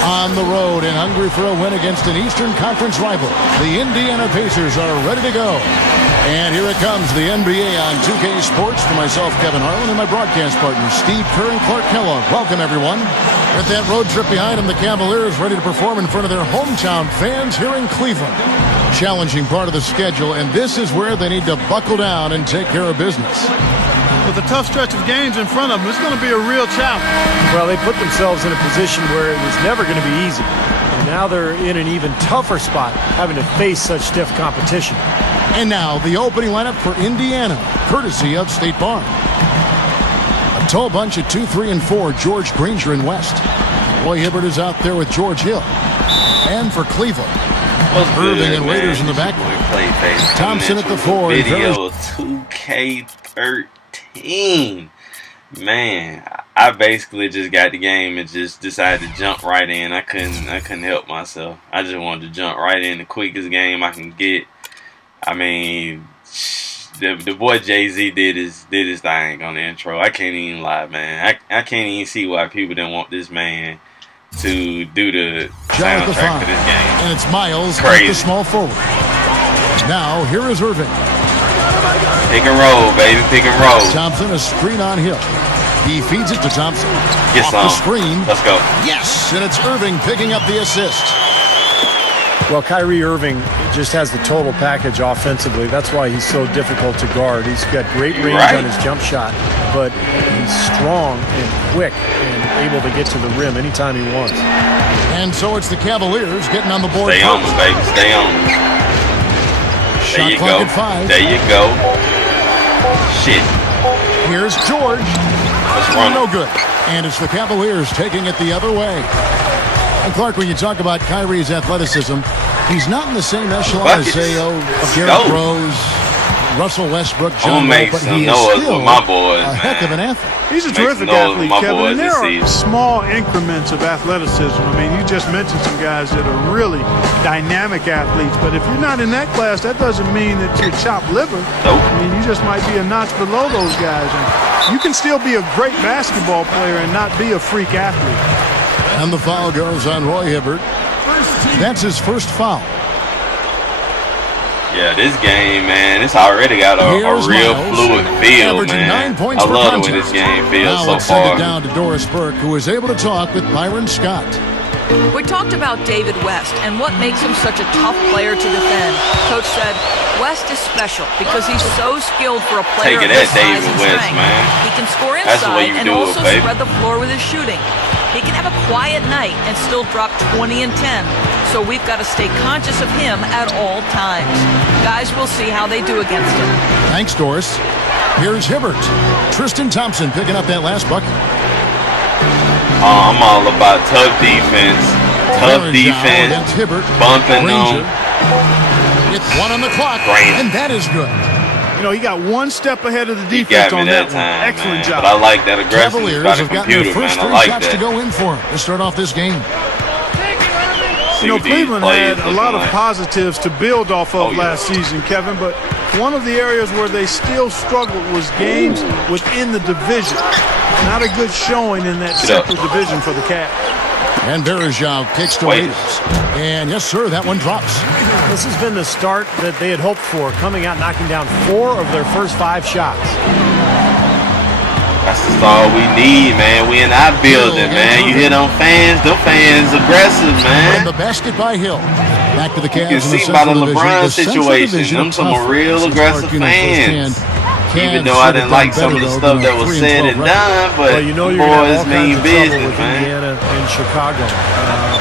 On the road and hungry for a win against an Eastern Conference rival, the Indiana Pacers are ready to go. And here it comes, the NBA on 2K Sports. For myself, Kevin Harlan, and my broadcast partners, Steve Kerr and Clark Kellogg. Welcome, everyone. With that road trip behind them, the Cavaliers ready to perform in front of their hometown fans here in Cleveland. Challenging part of the schedule, and this is where they need to buckle down and take care of business. With a tough stretch of games in front of them, it's going to be a real challenge. Well, they put themselves in a position where it was never going to be easy. And now they're in an even tougher spot, having to face such stiff competition. And now the opening lineup for Indiana, courtesy of State Farm. A tall bunch at 2, 3, and 4, George Granger in West. Roy Hibbert is out there with George Hill. And for Cleveland, Irving and Raiders in the back. Thompson at the 4. Video 2K13. Man, I basically just got the game and just decided to jump right in. I couldn't help myself. I just wanted to jump right in, the quickest game I can get. I mean, the boy Jay-Z did his thing on the intro. I can't even lie, man. I can't even see why people didn't want this man to do the soundtrack for this game. And it's Miles Crazy. At the small forward. Now here is Irving. Pick and roll, baby. Pick and roll. Thompson, a screen on Hill. He feeds it to Thompson. Get Off some. the screen. Let's go. Yes, and it's Irving picking up the assist. Well, Kyrie Irving just has the total package offensively. That's why he's so difficult to guard. He's got great range on his jump shot, but he's strong and quick and able to get to the rim anytime he wants. And so it's the Cavaliers getting on the board. Stay on them, baby. Stay on them. There you go. There you go. Shit. Here's George. No good. And it's the Cavaliers taking it the other way. And Clark, when you talk about Kyrie's athleticism, he's not in the same echelon as, say, Garrett Rose, Russell Westbrook, John Wall, but he is still my boys, a heck of an athlete. He's a terrific athlete, Kevin. And there are small increments of athleticism. I mean, you just mentioned some guys that are really dynamic athletes, but if you're not in that class, that doesn't mean that you're chopped liver. Nope. I mean, you just might be a notch below those guys. And you can still be a great basketball player and not be a freak athlete. And the foul goes on Roy Hibbert. That's his first foul. Yeah, this game, man, it's already got a real fluid feel, man. I love the way this game feels so far. Send it down to Doris Burke, who was able to talk with Byron Scott. We talked about David West and what makes him such a tough player to defend. Coach said, West is special because he's so skilled for a player of his size and strength. He can score inside and also spread the floor with his shooting. He can have a quiet night and still drop 20 and 10. So we've got to stay conscious of him at all times. Guys, we'll see how they do against him. Thanks, Doris. Here's Hibbert. Tristan Thompson picking up that last bucket. I'm all about tough defense. Tough defense. Hibbert. Bumping them. It's 1 on the clock, and that is good. You know, he got one step ahead of the defense on that one. Excellent job. But I like that aggressiveness by the computer, man. I like that. To go in for him to start off this game. You know, Cleveland had a lot of positives to build off of last season, Kevin, but one of the areas where they still struggled was games within the division. Not a good showing in that separate division for the Cavs. And Berezov kicks to Raiders. And yes, sir, that one drops. This has been the start that they had hoped for, coming out knocking down 4 of their first 5 shots. That's just all we need, man. We in our building, man. You hear them fans? Them fans aggressive, man. And the basket by Hill. Back to the Cavs. You can see by the LeBron situation, them some real aggressive fans. Even though I didn't like some of the stuff that was said and done, but well, you know, boys mean business, with man. Indiana and Chicago.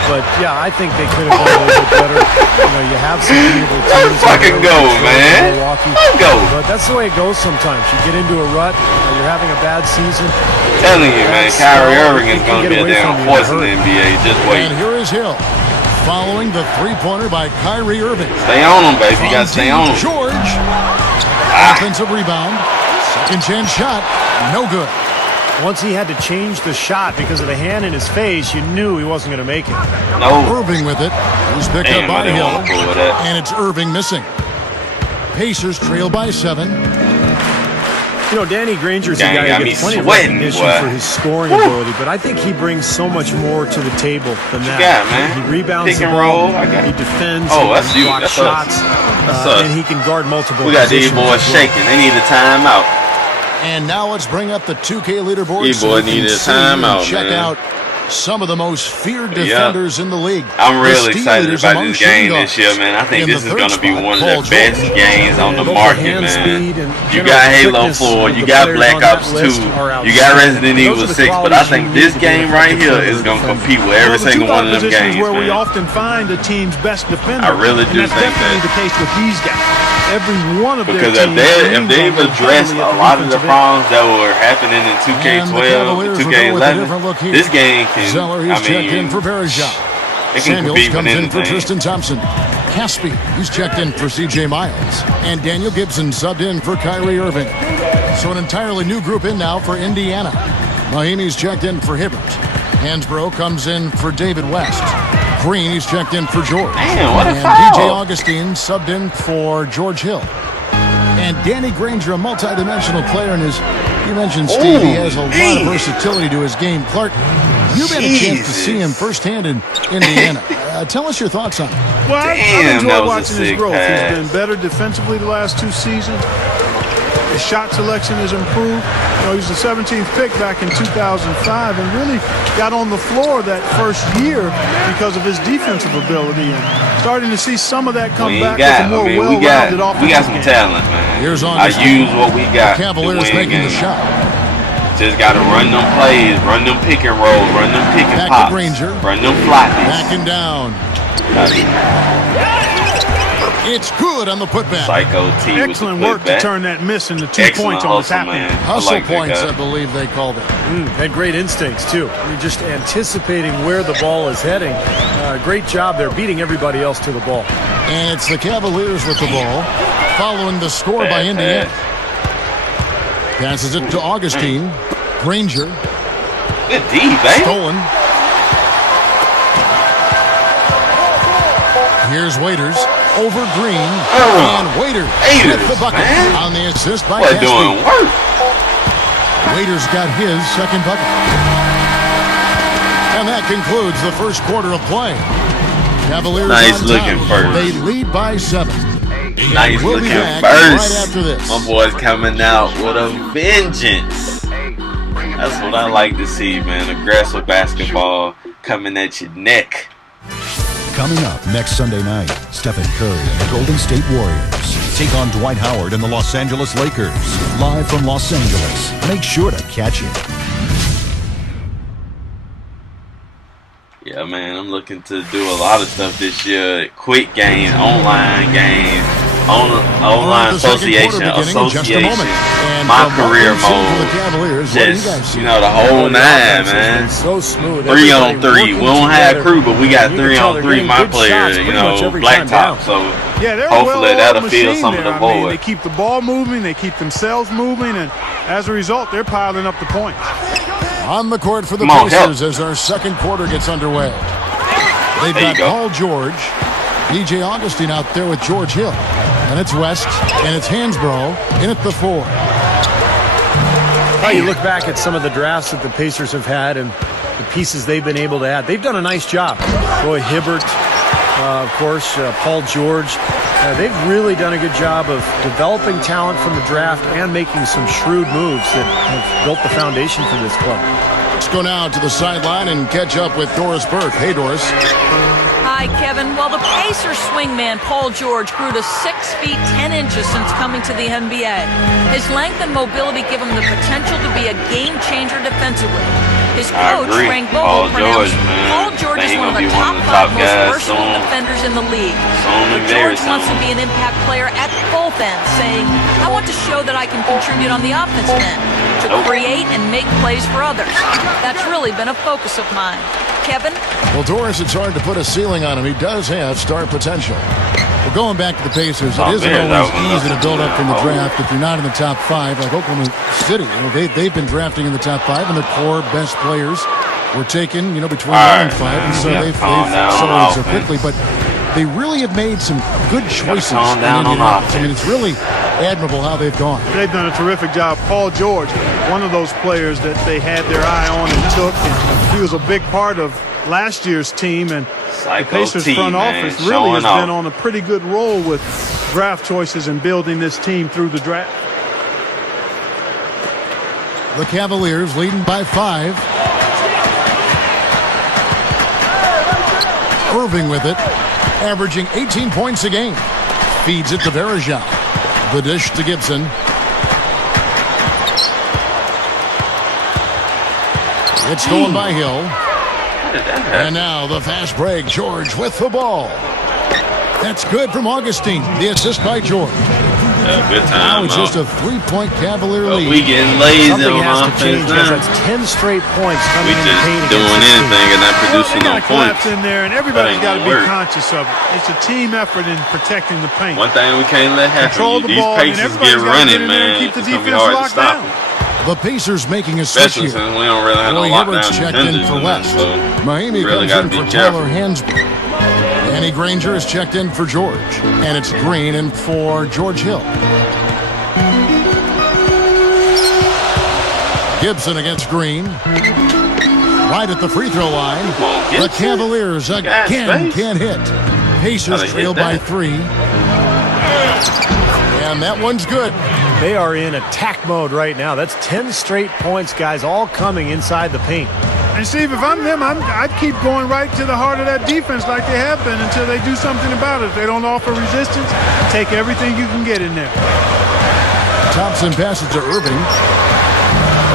But yeah, I think they could have done a little bit better. You know, you have some beautiful teams. Let's fucking go, man. Let's go. But that's the way it goes sometimes. You get into a rut, you're having a bad season. I'm telling you, man, Kyrie Irving is going to be a damn force in the NBA. Just wait. And here is Hill, following the three-pointer by Kyrie Irving. Stay on him, baby. You got to stay on him. George. Offensive rebound. Second chance shot. No good. Once he had to change the shot because of the hand in his face, you knew he wasn't going to make it. No. Irving with it. He's picked up by Hill. And it's Irving missing. Pacers trail by 7. You know, Danny Granger's a guy who gets plenty of recognition for his scoring ability, but I think he brings so much more to the table than that. He rebounds the ball, he defends, he blocks shots, and he can guard multiple positions. We got these boys shaking. They need a timeout. And now let's bring up the 2K leaderboard. These boys need a timeout, check out some of the most feared defenders in the league. I'm really excited about this game this year, man. I think this is going to be one of the best games on the market, man. You got Halo 4, you got Black Ops 2, you got Resident Evil 6, but I think this game right here is going to compete with every single one of them games, where man. we often find a team's best defender. I really do think that's definitely the case with these guys. Every one of their because teams if they've addressed a lot of the problems that were happening in 2K12 and 2K11, this game can, Zeller, he's checked in for Bergeron. Samuels comes in for Tristan Thompson. Caspi, he's checked in for C.J. Miles. And Daniel Gibson subbed in for Kyrie Irving. So an entirely new group in now for Indiana. Mahimi's checked in for Hibbert. Hansbrough comes in for David West. Green, he's checked in for George. Damn, what a and foul. DJ Augustine subbed in for George Hill. And Danny Granger, a multi-dimensional player, and you mentioned Steve, he has a lot of versatility to his game. Clark, you've had a chance to see him firsthand in Indiana. Tell us your thoughts on him. Well, I've enjoyed watching his growth. He's been better defensively the last 2 seasons. His shot selection has improved. You know, he was the 17th pick back in 2005 and really got on the floor that first year because of his defensive ability, and starting to see some of that come back with a more well-rounded offensive We got some talent, man. Here's on I use what we got. Cavaliers making the shot. Just got to run them plays, run them pick and roll, run them pick and Back pops, to Granger. run them floppies. Backing down. It's good on the putback. Psycho T with excellent the work to putback. turn that miss into 2 points on the tap in. Hustle like points, I believe they called it. Had great instincts, too. I mean, just anticipating where the ball is heading. Great job there, beating everybody else to the ball. And it's the Cavaliers with the ball, following the score by Indiana. Passes it to Augustine. Granger. Good D, baby. Stolen. Here's Waiters over Green. And Waiters with the bucket on the assist by Caspi. Doing work. Waiters got his second bucket. And that concludes the first quarter of play. Cavaliers Nice on looking top. first. They lead by 7. Nice We'll be looking back first. right after this. My boy's coming out with a vengeance. That's what I like to see, man. Aggressive basketball coming at your neck. Coming up next Sunday night, Stephen Curry and the Golden State Warriors take on Dwight Howard and the Los Angeles Lakers. Live from Los Angeles. Make sure to catch it. Yeah, man, I'm looking to do a lot of stuff this year. Quick games, online games, online association, my career mode. Just, you know, the whole 9, man. So smooth. 3-on-3. We don't have crew, but we got 3-on-3, my player, you know, blacktop. So yeah, they're hopefully that'll fill some of the void. I mean, they keep the ball moving, they keep themselves moving, and as a result, they're piling up the points. On the court for the Pacers as our second quarter gets underway. They've got Paul George, DJ Augustine out there with George Hill. And it's West, and it's Hansbrough in at the 4. Well, you look back at some of the drafts that the Pacers have had and the pieces they've been able to add. They've done a nice job. Roy Hibbert, of course, Paul George. They've really done a good job of developing talent from the draft and making some shrewd moves that have built the foundation for this club. Let's go now to the sideline and catch up with Doris Burke. Hey, Doris. Hi, Kevin. Well, the Pacers swingman Paul George grew to 6 feet 10 inches since coming to the NBA. His length and mobility give him the potential to be a game changer defensively. His coach, Frank Vogel, pronounced Paul George is one of the top 5 most versatile defenders in the league. But George wants to be an impact player at both ends, saying, I want to show that I can contribute on the offensive end, to create and make plays for others. That's really been a focus of mine. Kevin? Well, Doris, it's hard to put a ceiling on him. He does have star potential. Well, going back to the Pacers, it isn't always easy to build up from the draft if you're not in the top 5, like Oklahoma City. You know, they've been drafting in the top 5, and their core best players were taken, you know, between 1 and 5, and so they've accelerated so quickly. But they really have made some good choices. I mean, it's really admirable how they've gone. They've done a terrific job. Paul George, one of those players that they had their eye on and took, and he was a big part of last year's team, and the Pacers front office really has been on a pretty good roll with draft choices and building this team through the draft. The Cavaliers leading by 5. Irving with it, averaging 18 points a game. Feeds it to Varejao. The dish to Gibson. It's stolen by Hill. And now the fast break. George with the ball. That's good from Augustine. The assist by George. Good time. Now it's just a 3-point Cavalier lead. We getting lazy on offense now. That's 10 straight points coming We in the paint. just doing anything and not producing no points. In there, and everybody's got to be conscious of it. It's a team effort in protecting the paint. One thing we can't let happen. Control the These ball, Pacers get running, man. Keep the it's gonna be defense hard to locked stop down. The Pacers making a switch Especially here. since we don't really have no Roy lockdown Hibbert's checked in for West. So Mahimi really comes in gotta for be careful. Tyler Hansbrough. Danny Granger is checked in for George. And it's Green in for George Hill. Gibson against Green. Right at the free throw line. The Cavaliers again can't hit. Pacers trail by 3. And that one's good. They are in attack mode right now. That's 10 straight points, guys, all coming inside the paint. And Steve, if I'm them, I'd keep going right to the heart of that defense like they have been until they do something about it. If they don't offer resistance, take everything you can get in there. Thompson passes to Irving.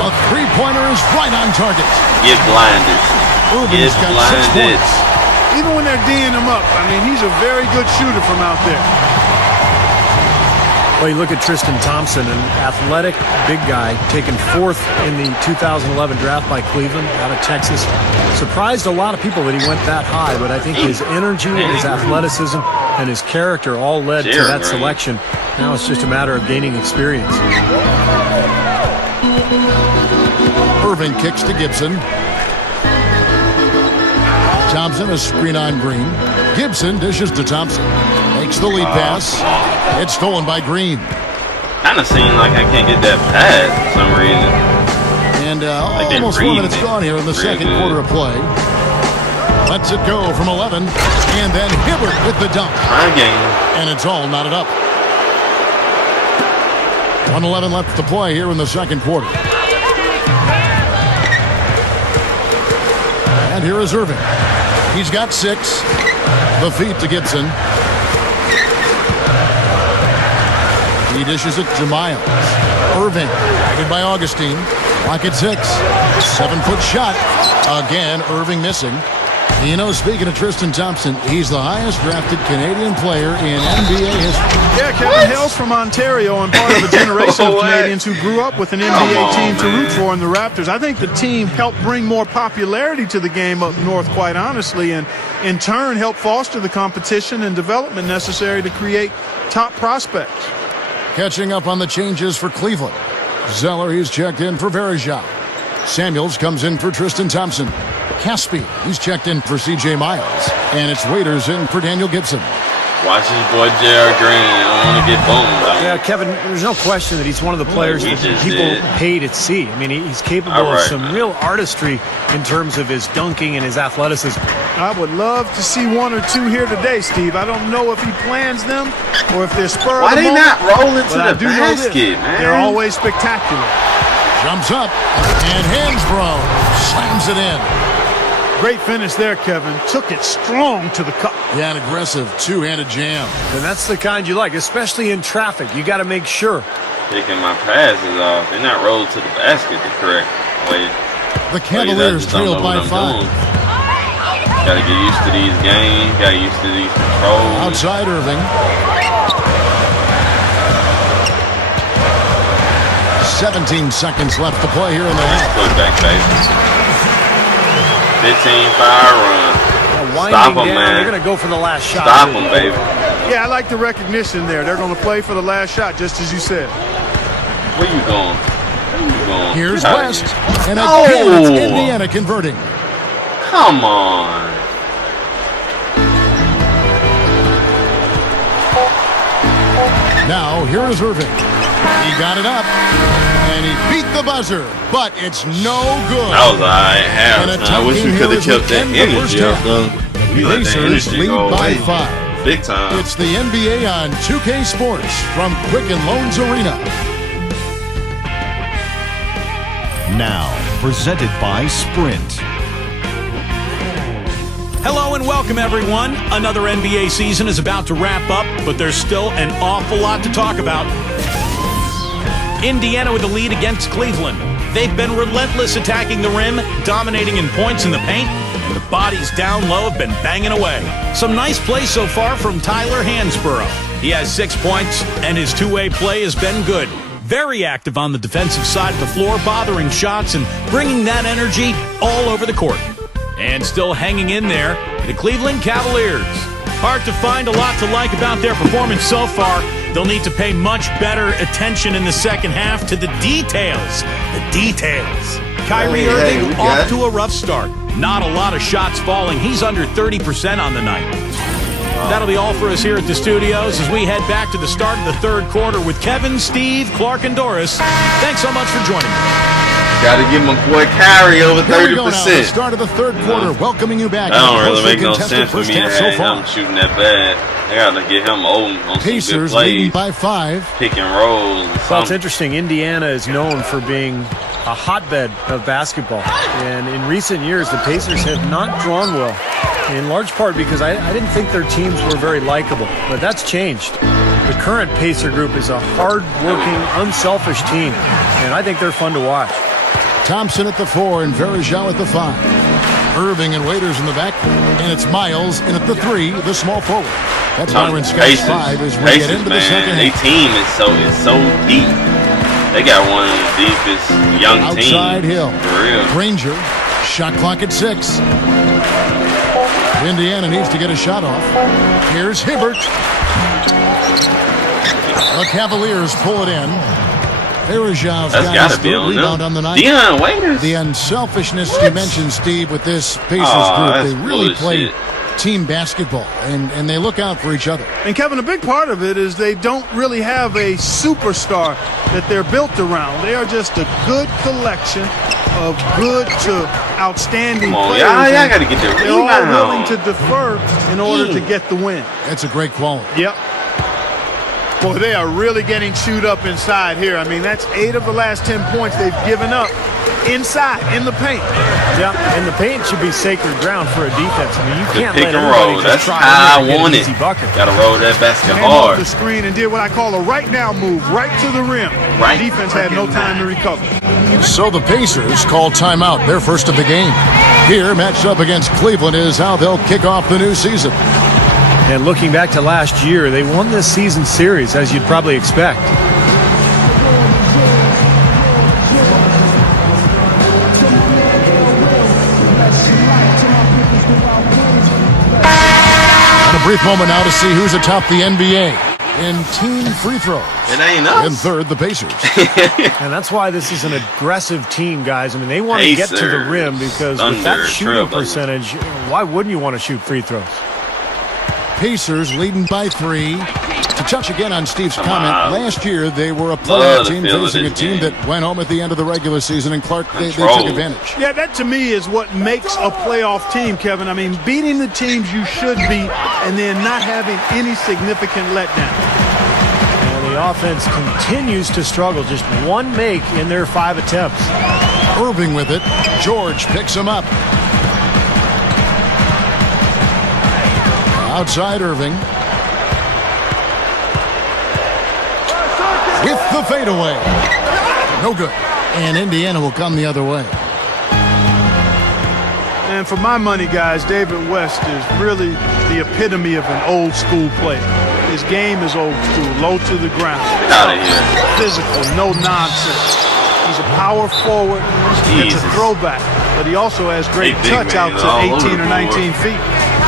A three-pointer is right on target. Get blinded. Irving's got 6 points. Even when they're D'ing him up, I mean, he's a very good shooter from out there. Well, you look at Tristan Thompson, an athletic big guy, taken 4th in the 2011 draft by Cleveland out of Texas. Surprised a lot of people that he went that high, but I think his energy, his athleticism, and his character all led to that selection. Now it's just a matter of gaining experience. Irving kicks to Gibson. Thompson a screen on Green. Gibson dishes to Thompson. Makes the lead pass. It's stolen by Green. Kind of seems like I can't get that pass for some reason. And almost 4 minutes gone here in the second quarter of play. Lets it go from 11. And then Hibbert with the dunk. And it's all knotted up. 1:11 left to play here in the second quarter. And here is Irving. He's got 6. The feed to Gibson. He dishes it to Miles. Irving, guided by Augustine. Clock at 6. 7-foot shot. Again, Irving missing. You know, speaking of Tristan Thompson, he's the highest drafted Canadian player in NBA history. Yeah, Kevin hails from Ontario and part of a generation of Canadians who grew up with an NBA team to root for in the Raptors. I think the team helped bring more popularity to the game up north, quite honestly, and in turn helped foster the competition and development necessary to create top prospects. Catching up on the changes for Cleveland. Zeller, he's checked in for Varejao. Samuels comes in for Tristan Thompson. Caspi, he's checked in for C.J. Miles. And it's Waiters in for Daniel Gibson. Watch his boy J.R. Green. I don't want to get boned. Yeah, Kevin, there's no question that he's one of the players that people pay to see. I mean, he's capable of some real artistry in terms of his dunking and his athleticism. I would love to see 1 or 2 here today, Steve. I don't know if he plans them or if they're spur of the moment. Why they not rolling to the basket, man? They're always spectacular. Jumps up, and Hansbrough slams it in. Great finish there, Kevin. Took it strong to the cup. Yeah, an aggressive two-handed jam. And that's the kind you like, especially in traffic. You got to make sure. Taking my passes off. They're not rolled to the basket the correct way. The Cavaliers trail by 5. Got to get used to these games. Got to get used to these controls. Outside Irving. 17 seconds left to play here in the half. Put back, baby. 15-fire run. Stop them, man. They're going to go for the last shot. Stop them, baby. Yeah, I like the recognition there. They're going to play for the last shot, just as you said. Where you going? Where you going? Here's West. And again, it's Indiana converting. Come on. Now, here is Irving. He got it up, and he beat the buzzer, but it's no good. That was all right. I wish we could have kept that energy up, though. We let that energy go away. 5. Big time. It's the NBA on 2K Sports from Quicken Loans Arena. Now, presented by Sprint. Hello and welcome, everyone. Another NBA season is about to wrap up, but there's still an awful lot to talk about. Indiana with the lead against Cleveland. They've been relentless attacking the rim, dominating in points in the paint, and the bodies down low have been banging away. Some nice play so far from Tyler Hansborough. He has 6 points, and his two-way play has been good. Very active on the defensive side of the floor, bothering shots and bringing that energy all over the court. And still hanging in there, the Cleveland Cavaliers. Hard to find a lot to like about their performance so far. They'll need to pay much better attention in the second half to the details. The details. Kyrie Irving off to a rough start. Not a lot of shots falling. He's under 30% on the night. That'll be all for us here at the studios as we head back to the start of the third quarter with Kevin, Steve, Clark, and Doris. Thanks so much for joining me. Got to give my boy Kyrie over 30%. Here we go now, the start of the third quarter, welcoming you back. That don't really make no sense for me to have him shooting that bad. I got to get him on some Pacers good plays. leading by 5. Pick and rolls. Well, it's interesting. Indiana is known for being a hotbed of basketball. And in recent years, the Pacers have not drawn well, in large part because I didn't think their teams were very likable. But that's changed. The current Pacer group is a hard-working, unselfish team, and I think they're fun to watch. Thompson at the 4 and Verjao at the 5. Irving and Waiters in the back, and it's Miles in at the 3, the small forward. That's Byron Scott's 5 as we get into the second half. Their team is so deep. They got one of the deepest young teams. Outside Hill. For real. Granger, shot clock at 6. Indiana needs to get a shot off. Here's Hibbert. The Cavaliers pull it in. Verjao's got his third rebound on the night. Dion Waiters. The unselfishness you mentioned, Steve, with this Pacers group. They really play team basketball, and they look out for each other. And, Kevin, a big part of it is they don't really have a superstar that they're built around. They are just a good collection of good to outstanding players. Y'all got to get their rebound. They're all willing to defer in order to get the win. That's a great quality. Yep. Boy, they are really getting chewed up inside here. I mean, that's 8 of the last 10 points they've given up inside, in the paint. Yeah, and the paint should be sacred ground for a defense. I mean, you can't pick let and roll. That's try how I want it. Bucket. Got to roll that basket Came off hard. the screen and did what I call a right now move, right to the rim. Right. Defense had no time to recover. So the Pacers call timeout, their first of the game. Here, matched up against Cleveland, is how they'll kick off the new season. And looking back to last year, they won this season series, as you'd probably expect. And a brief moment now to see who's atop the NBA in team free throws. It ain't us. In third, the Pacers. And that's why this is an aggressive team, guys. I mean, they want to get to the rim because with that shooting percentage, why wouldn't you want to shoot free throws? Pacers leading by 3. To touch again on Steve's comment, last year they were a playoff team facing a team that went home at the end of the regular season, and Clark, they took advantage. Yeah, that to me is what makes a playoff team, Kevin. I mean, beating the teams you should beat and then not having any significant letdown. And the offense continues to struggle. Just one make in their 5 attempts. Irving with it. George picks him up. Outside Irving. With the fadeaway. No good. And Indiana will come the other way. And for my money, guys, David West is really the epitome of an old school player. His game is old school, low to the ground. Get out of here. Physical, no nonsense. He's a power forward. It's a throwback. But he also has great touch out to 18 or 19 feet.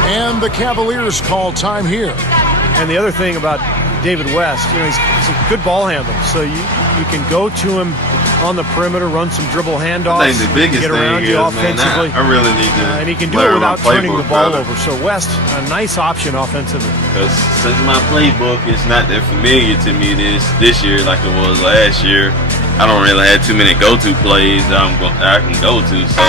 And the Cavaliers call time here. And the other thing about David West, you know, he's a good ball handler. So you can go to him on the perimeter, run some dribble handoffs, I think the biggest get around thing you is, offensively. man, I really need to. And he can do it without turning the ball over. So West, a nice option offensively. Because since my playbook is not that familiar to me this year like it was last year, I don't really have too many go-to plays that I can go to. So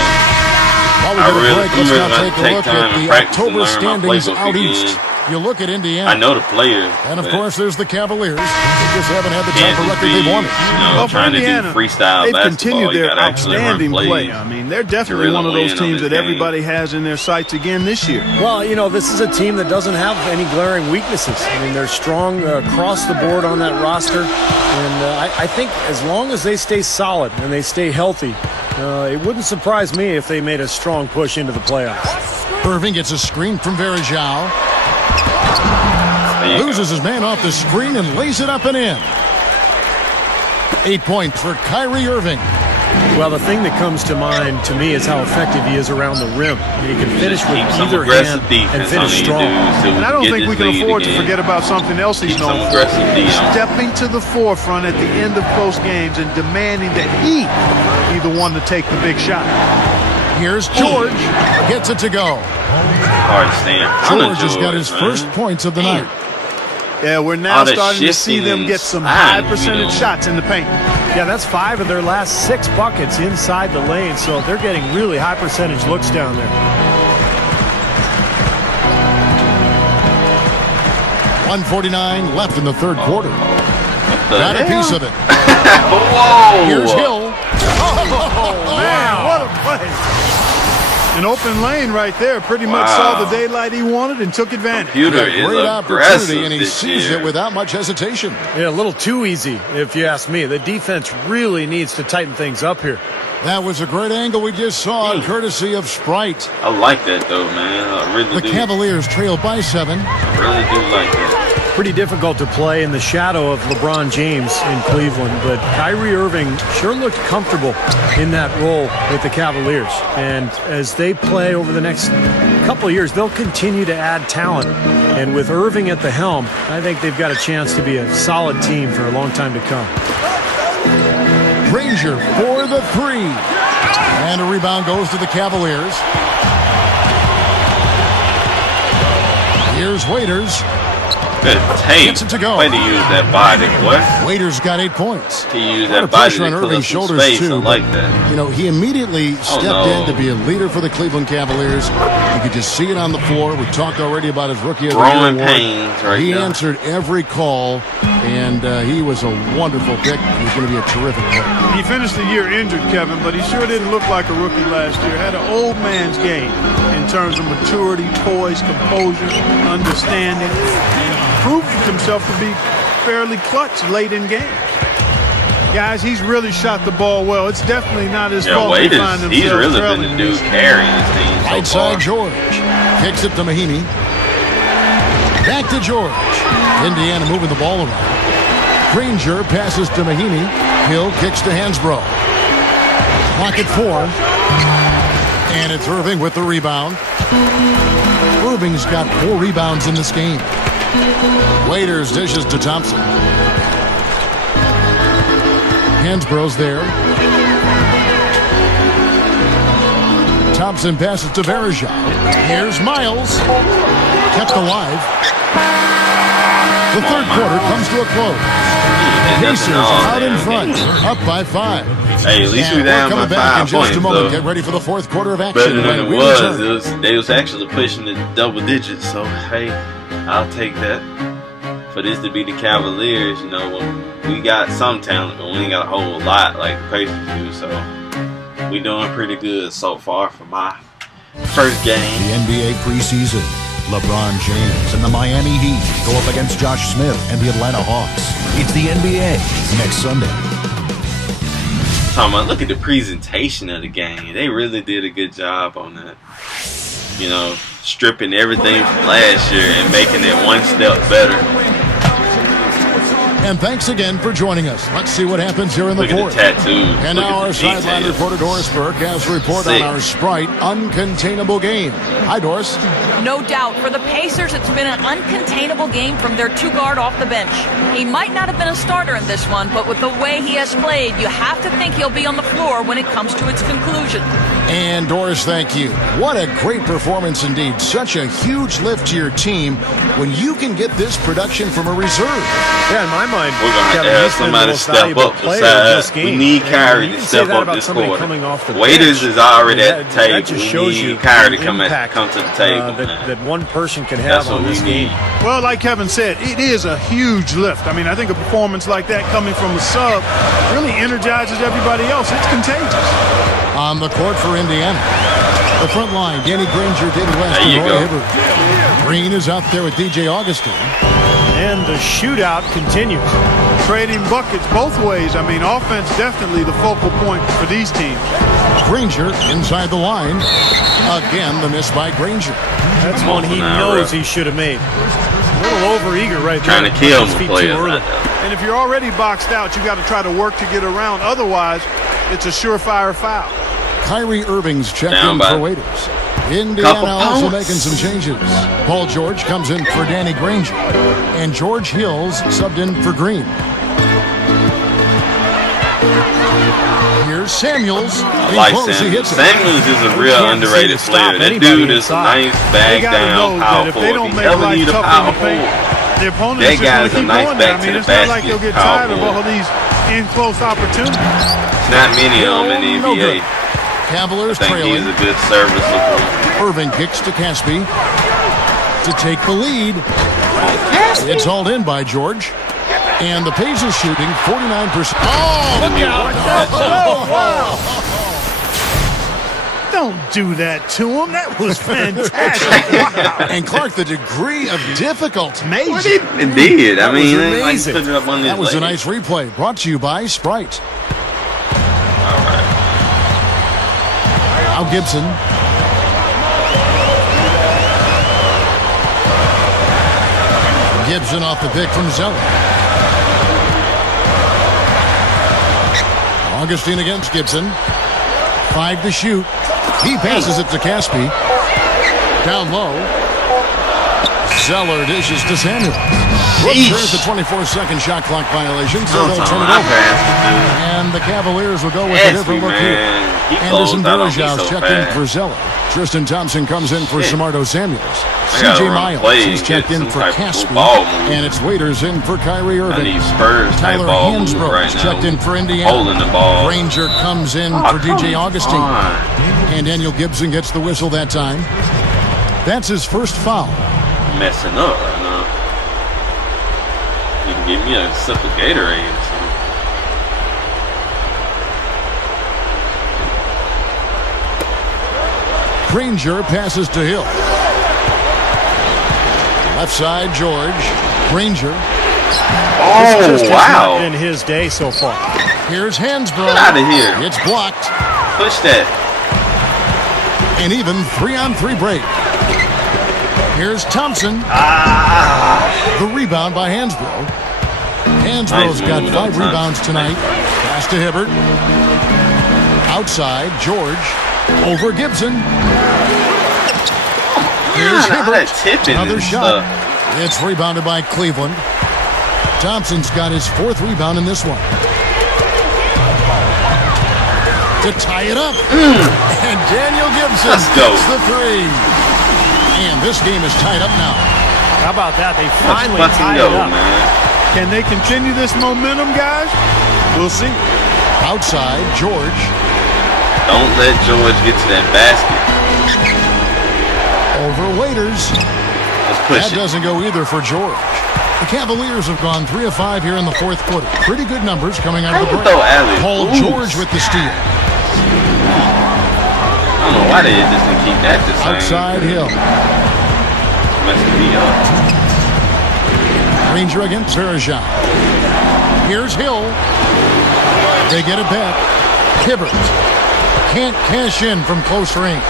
While we go to break, let's now take a look at the October standings out east. You look at Indiana. I know the players. And, of course, there's the Cavaliers. They just haven't had the type of record they wanted. You know, well, trying Indiana, to do freestyle they've basketball. continued their outstanding play. I mean, they're definitely one of those teams that everybody has in their sights again this year. Well, you know, this is a team that doesn't have any glaring weaknesses. I mean, they're strong across the board on that roster. And I think as long as they stay solid and they stay healthy, it wouldn't surprise me if they made a strong push into the playoffs. Irving gets a screen from Varejao. Loses his man off the screen and lays it up and in. 8 points for Kyrie Irving. Well, the thing that comes to mind to me is how effective he is around the rim. He can finish with either hand and finish strong. And I don't think we can afford to forget about something else he's known for. Stepping to the forefront at the end of close games and demanding that he be the one to take the big shot. Here's George. Gets it to go. Hard stand. George has got his first points of the night. Yeah, we're now starting to see them get some high percentage shots in the paint. Yeah, that's 5 of their last 6 buckets inside the lane, so they're getting really high percentage looks down there. 1:49 left in the third quarter. Got a piece of it. Whoa! Here's Hill. Oh, man, what a play. An open lane right there. Pretty much saw the daylight he wanted and took advantage. Computer is great opportunity, and he this sees year. it without much hesitation. Yeah, a little too easy, if you ask me. The defense really needs to tighten things up here. That was a great angle we just saw, courtesy of Sprite. I like that, though, man. I really The do. Cavaliers trail by 7. I really do like that. Pretty difficult to play in the shadow of LeBron James in Cleveland, but Kyrie Irving sure looked comfortable in that role with the Cavaliers. And as they play over the next couple of years, they'll continue to add talent. And with Irving at the helm, I think they've got a chance to be a solid team for a long time to come. Granger for the 3. And a rebound goes to the Cavaliers. Here's Waiters. Good tape. Gets it to go. Way to use that body, boy. Waiters got 8 points. He used A lot that of body pressure on to pull Irving's up some shoulders space. too. I like that. You know, he immediately stepped in to be a leader for the Cleveland Cavaliers. You could just see it on the floor. We talked already about his Rookie of the Year Growing award. pains right He now. answered every call, and he was a wonderful pick. He's going to be a terrific player. He finished the year injured, Kevin, but he sure didn't look like a rookie last year. Had an old man's game in terms of maturity, poise, composure, understanding, and proved himself to be fairly clutch late in games. Guys, he's really shot the ball well. It's definitely not his fault. He's really been the dude carrying his team so Right far. side George. Kicks it to Mahinmi. Back to George. Indiana moving the ball around. Granger passes to Mahinmi. Hill kicks to Hansbrough. Clock at 4. And it's Irving with the rebound. Irving's got 4 rebounds in this game. Waiters dishes to Thompson. Hansborough's there. Thompson passes to Varejao. Here's Miles. Kept alive. The third quarter comes to a close. Pacers out in front, up by 5. Hey, at least And we're down by coming back 5 in just points, a moment. though. Get ready for the fourth quarter of action. Better than when it we was. return. They was actually pushing the double digits, so hey, I'll take that. For this to be the Cavaliers, you know, we got some talent, but we ain't got a whole lot like the Pacers do, so we doing pretty good so far for my first game. The NBA preseason. LeBron James and the Miami Heat go up against Josh Smith and the Atlanta Hawks. It's the NBA next Sunday. Talking about, look at the presentation of the game. They really did a good job on that. You know, stripping everything from last year and making it one step better. And thanks again for joining us. Let's see what happens here in the fourth. Look at the tattoos. And now our sideline reporter, Doris Burke, has a report on our Sprite uncontainable game. Hi, Doris. No doubt. For the Pacers, it's been an uncontainable game from their two-guard off the bench. He might not have been a starter in this one, but with the way he has played, you have to think he'll be on the floor when it comes to its conclusion. And Doris, thank you. What a great performance indeed. Such a huge lift to your team when you can get this production from a reserve. Yeah, in my mind, we're going to have somebody step up besides. We need Kyrie to step up this quarter. Waiters is already at the table. That just shows you Kyrie to come to the table. That one person can have on this game. Well, like Kevin said, it is a huge lift. I mean, I think a performance like that coming from a sub really energizes everybody else. It's contagious. On the court for Indiana. The front line, Danny Granger, David West, and Roy Hibbert. Green is out there with DJ Augustine. And the shootout continues. Trading buckets both ways. I mean, offense definitely the focal point for these teams. Granger inside the line. Again, the miss by Granger. That's one he knows he should have made. A little over-eager right there. Trying to kill him players. And if you're already boxed out, you got to try to work to get around. Otherwise, it's a surefire foul. Kyrie Irving's checked in for Waiters. Indiana also making some changes. Paul George comes in for Danny Granger. And George Hills subbed in for Green. Here's Samuels. I like Samuels. Samuels is a real underrated player. That dude is a nice bag down power forward. If you ever need a power forward, that guy is a nice back to the basket. It's not like he'll get tired of all these in-close opportunities. Not many of them in the NBA. Cavaliers I think trailing. he's a good serviceable. Irving kicks to Caspi to take the lead. It's hauled in by George. And the Pacers shooting 49%. Oh, look out! Oh, wow. Don't do that to him. That was fantastic. Wow. And Clark, the degree of difficulty. Amazing. It did. I mean, amazing. Like, put it up on that was leg. a nice replay. Brought to you by Sprite. All right. Now Gibson. Gibson off the pick from Zeller. Augustine against Gibson. 5 to shoot. He passes it to Caspi. Down low. Zeller dishes to Samuels. There's the 24-second shot clock violation, so they'll turn it over. And the Cavaliers will go with a different look here. Anderson Varejau's checked in for Zeller. Tristan Thompson comes in for Samardo Samuels. C.J. Miles is checked in for Caspi. And it's Waiters in for Kyrie Irving. Tyler Hansbrough checked in for Indiana. Holding the ball. Granger comes in for DJ Augustine. And Daniel Gibson gets the whistle that time. That's his first foul. Messing up right now. You can give me a sip of Gatorade or something. Granger passes to Hill. Left side, George. Granger. Oh, wow. In his day so far. Here's Hansbrough. Get out of here. It's blocked. Push that. An even 3-on-3 break. Here's Thompson. The rebound by Hansbrough. Hansbrough's got 5 rebounds tonight. Pass to Hibbert. Outside, George. Over Gibson. Here's Hibbert. Another shot. It's rebounded by Cleveland. Thompson's got his 4th rebound in this one. To tie it up. And Daniel Gibson gets the 3. And this game is tied up now. How about that? They finally tied it up. Man. Can they continue this momentum, guys? We'll see. Outside, George. Don't let George get to that basket. Over Waiters. Let's push that doesn't go either for George. The Cavaliers have gone 3 of 5 here in the 4th quarter. Pretty good numbers coming out of the break. Paul George with the steal. I don't know why they just didn't keep that the same. Outside Hill. Messing me up. Granger against Varejao. Here's Hill. They get it back. Hibbert can't cash in from close range.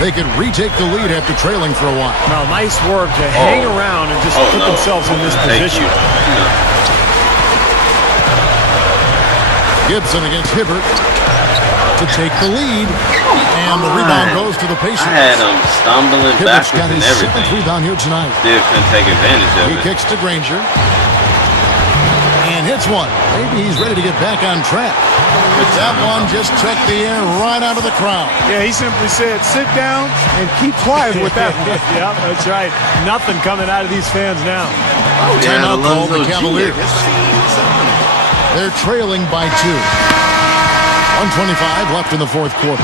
They could retake the lead after trailing for a while. Now, nice work to hang around and just put themselves in this position. Gibson against Hibbert to take the lead. And the rebound goes to the Pacers. I had him stumbling Hibbert's backwards got his and everything. 7th rebound here tonight. Still couldn't take advantage of He it. kicks to Granger. And hits one. Maybe he's ready to get back on track. But that one just took the air right out of the crowd. Yeah, he simply said, sit down and keep quiet with that one. Yeah, that's right. Nothing coming out of these fans now. Timeout call the Cavaliers. They're trailing by 2. 1:25 left in the fourth quarter.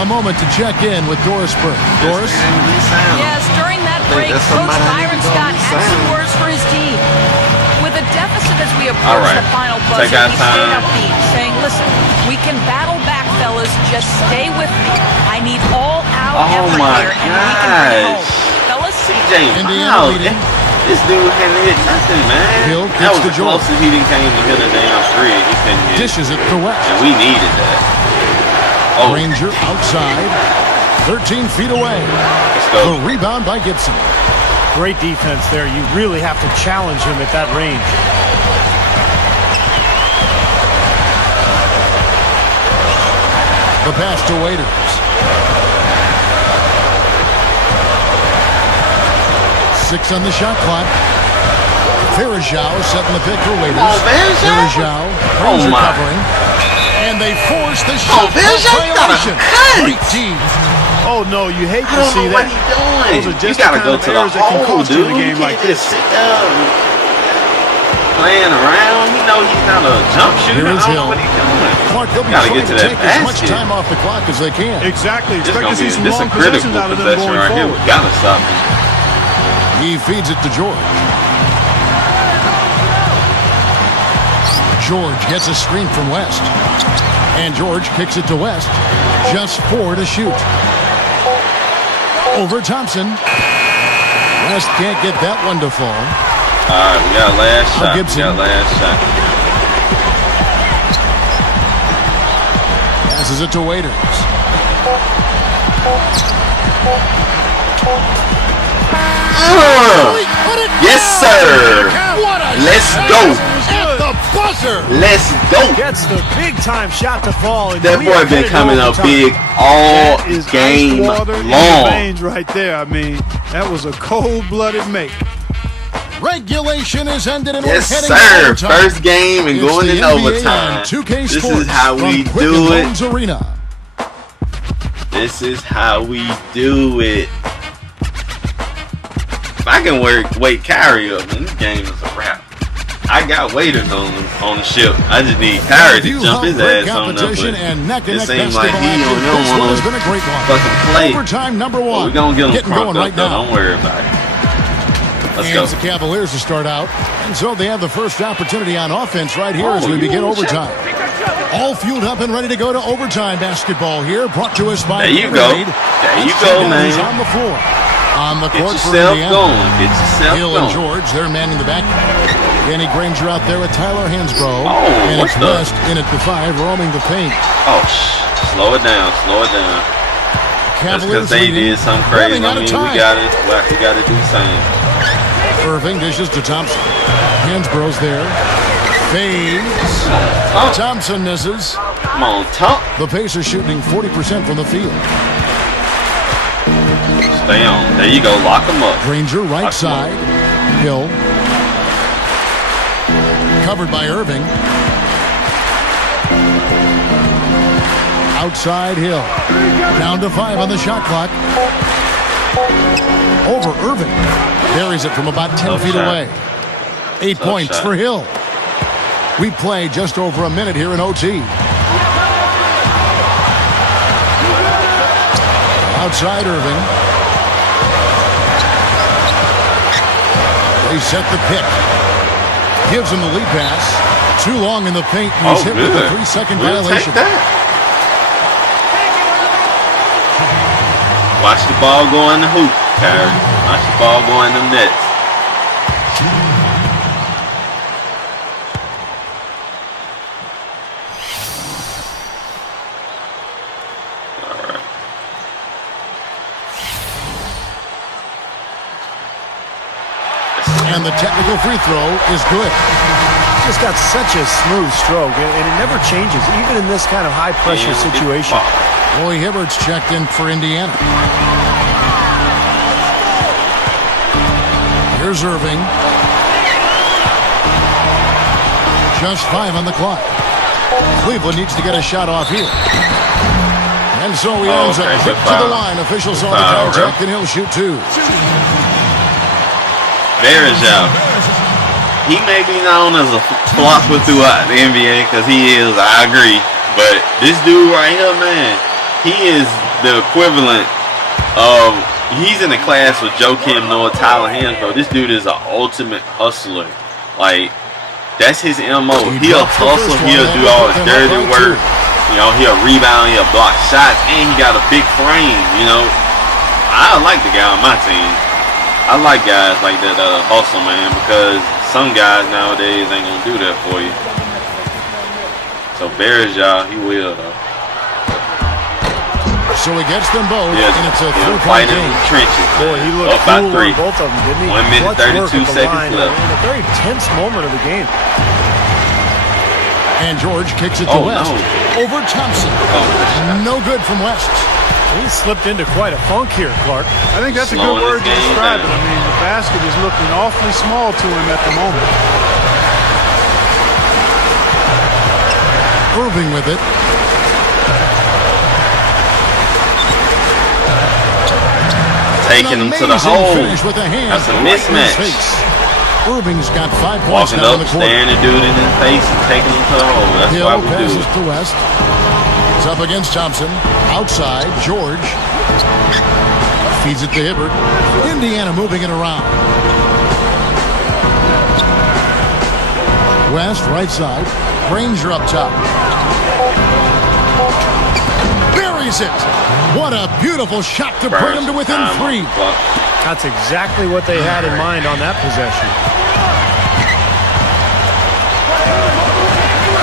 A moment to check in with Doris Burke. Doris? Yes, during that break, Coach Byron Scott had some words for his team. With a deficit as we approach the final buzzer, he stayed upbeat, saying, listen, we can battle back, fellas. Just stay with me. I need all out effort here, and we can bring it home. Fellas? CJ, Indiana leading. This dude hadn't hit nothing, man. Hill That was kicks the to George. closest he didn't came to hit a damn three. He couldn't hit. Dishes it to West. And we needed that. Oh, Granger outside. 13 feet away. let's go. The rebound by Gibson. Great defense there. You really have to challenge him at that range. The pass to Waiters. 6 on the shot clock. Farajao setting the pick for Waiters. Farajao. Granger covering. And they force the shot violation. Great team. Oh, no, you hate to I don't see know what that. he's doing. Those are just you gotta the go kind of to the errors that can hole, cost you dude. in a game You like can't just sit down playing around. You know he's not a jump shooter. Here is I don't Hill. know what he's doing. Clark, they'll be Gotta trying get to to that take as much basket. time off the clock as they can. Exactly. This Expect to see some this long a critical possessions out of them possession going right here. forward. We gotta stop him. He feeds it to George. George gets a screen from West. And George kicks it to West. Just 4 to shoot. Over Thompson. West can't get that one to fall. All right, we got last shot. We Gibson. got last shot. Passes it to Waiters. Yes, sir. Let's go. At the buzzer. Let's go. Gets the big-time shot to fall. And That we boy are been headed coming up overtime. big all That is game ice water in the long. veins right there. I mean, that was a cold-blooded make. Regulation is ended and Yes, we're heading sir. to overtime. First game and It's going the in NBA overtime. on 2K This Sports is how we from do Quicken it. Loans Arena. This is how we do it. If I can wake Kyrie up, then this game is a wrap. I got waiters on the ship. I just need Kyrie to jump his ass on them. Competition But and neck and it neck seems like basketball he action. don't This one want has to been a great one. fucking play. Overtime number Well, 1. we're going to get them Getting going crunked right up, though. now. Don't worry about it. Let's go. And the Cavaliers to start out. And so they have the first opportunity on offense right here as we begin overtime. All fueled up and ready to go to overtime basketball here. Brought to us by There you go. Gatorade. There you Let's go, check out man. who's on the floor. On the Get court for yourself Indiana. going. Get yourself Hill going. and George, they're manning the back. Danny Granger out there with Tyler Hansbrough. Oh, and what it's the- West in at the 5, roaming the paint. Oh, slow it down. Slow it down. That's Cavaliers because they leading. did something crazy. Running I out of mean, time. we got to do the same. Irving dishes to Thompson. Hansborough's there. Fades. Oh, Thompson misses. come on, Tump. The Pacers shooting 40% from the field. Stay on. There you go. Lock them up. Granger right Lock 'em up. side. Hill. Covered by Irving. Outside Hill. Down to 5 on the shot clock. Over Irving. Buries it from about 10 Tough feet shot. away. 8 Tough points shot. for Hill. We play just over a minute here in OT. Outside Irving. They set the pick. Gives him the lead pass. Too long in the paint. And he's hit with a 3-second We'll violation. take that. Watch the ball go in the hoop, Kyrie. Watch the ball go in the nets. And the technical free throw is good. just got such a smooth stroke, and it never changes, even in this kind of high-pressure situation. Roy Hibbert's checked in for Indiana. Here's Irving. Just 5 on the clock. Cleveland needs to get a shot off here. And so he ends up to the line. Officials saw the contact, and he'll shoot 2. Bergeron. He may be known as a flopper throughout the NBA because he is, I agree. But this dude right here, man, he is the equivalent of, he's in the class with Joakim Noah, Tyler Hansbrough. This dude is an ultimate hustler. Like, that's his MO. He'll hustle, he'll do all his dirty work. You know, he'll rebound, he'll block shots, and he got a big frame, you know. I like the guy on my team. I like guys like that hustle, man, because some guys nowadays ain't going to do that for you. So Bergeron, he will, though. So he gets them both, and it's a 3-point game. Trenches. Boy, he looked up by cool 3. on both of them, didn't he? 1 minute, 32 seconds left. In a very tense moment of the game. And George kicks it to West. No. Over Thompson. No good from West. He slipped into quite a funk here, Clark. I think that's a good word to describe it. I mean, the basket is looking awfully small to him at the moment. Irving with it. Taking him to the hole. With a hand That's a mismatch. Irving's got 5 points walking down up, the court. staring the dude in his face and taking him to the hole. That's Hill why we do passes it. to West. It's up against Thompson. Outside, George. Feeds it to Hibbert. Indiana moving it around. West, right side. Granger up top. Buries it. What a beautiful shot to bring him to within 3. That's exactly what they had in mind on that possession.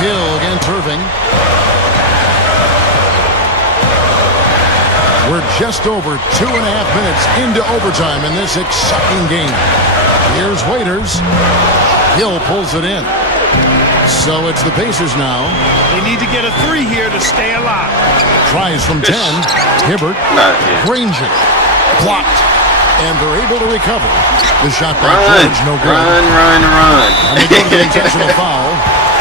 Hill against Irving. We're just over 2.5 minutes into overtime in this exciting game. Here's Waiters. Hill pulls it in. So it's the Pacers now. They need to get a 3 here to stay alive. Tries from 10. Hibbert. Granger. Blocked. And they're able to recover. The shot by George, no good. Run. And they go to the intentional foul.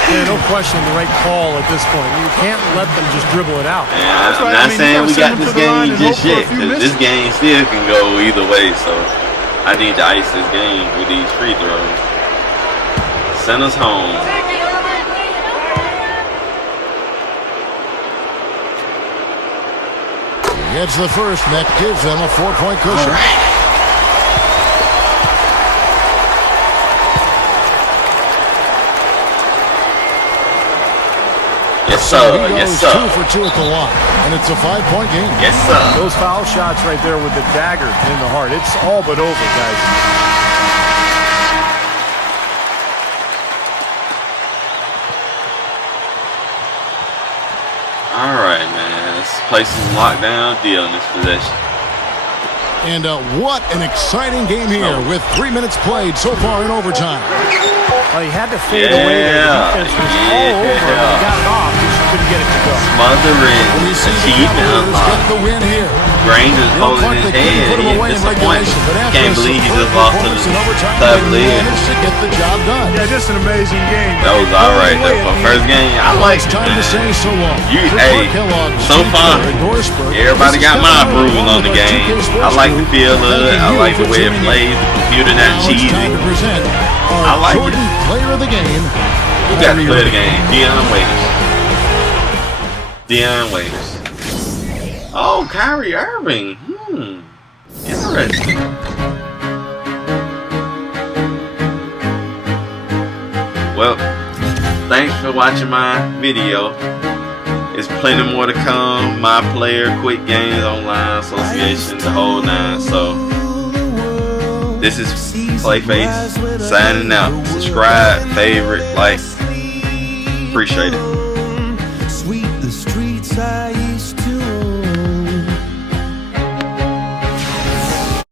Yeah, no question the right call at this point. You can't let them just dribble it out. Yeah, I'm not saying we got this game just yet. This game still can go either way, so I need to ice this game with these free throws. Send us home. Gets the first, that gives them a 4-point cushion. Yes, sir. He goes 2 for 2 at the line, and it's a 5-point game. Yes, sir. Those foul shots right there with the dagger in the heart. It's all but over, guys. All right, man. Let's play some lockdown deal in this possession. And what an exciting game here with 3 minutes played so far in overtime. Well, he had to fade away there. The defense was all over it. He got it off. He just couldn't get it to go. Smothering. We see the Cavaliers get the win here. Granger's holding his head. He's disappointed. Can't believe he just lost to the tough league. Managed to get the job done. Yeah, just an amazing game. That was all right though. For first game, I like it, Time man. to say so long. Hey, so far, everybody got my approval on the game. I like the feel of it. I like the way it plays. The computer not cheesy. I like it. Player of the game. You got to play the game. Dion Waiters. Oh, Kyrie Irving. Interesting. Well, thanks for watching my video. There's plenty more to come. My Player Quick Games Online Association, the whole 9. So, this is Clayface signing out. Subscribe, favorite, like. Appreciate it.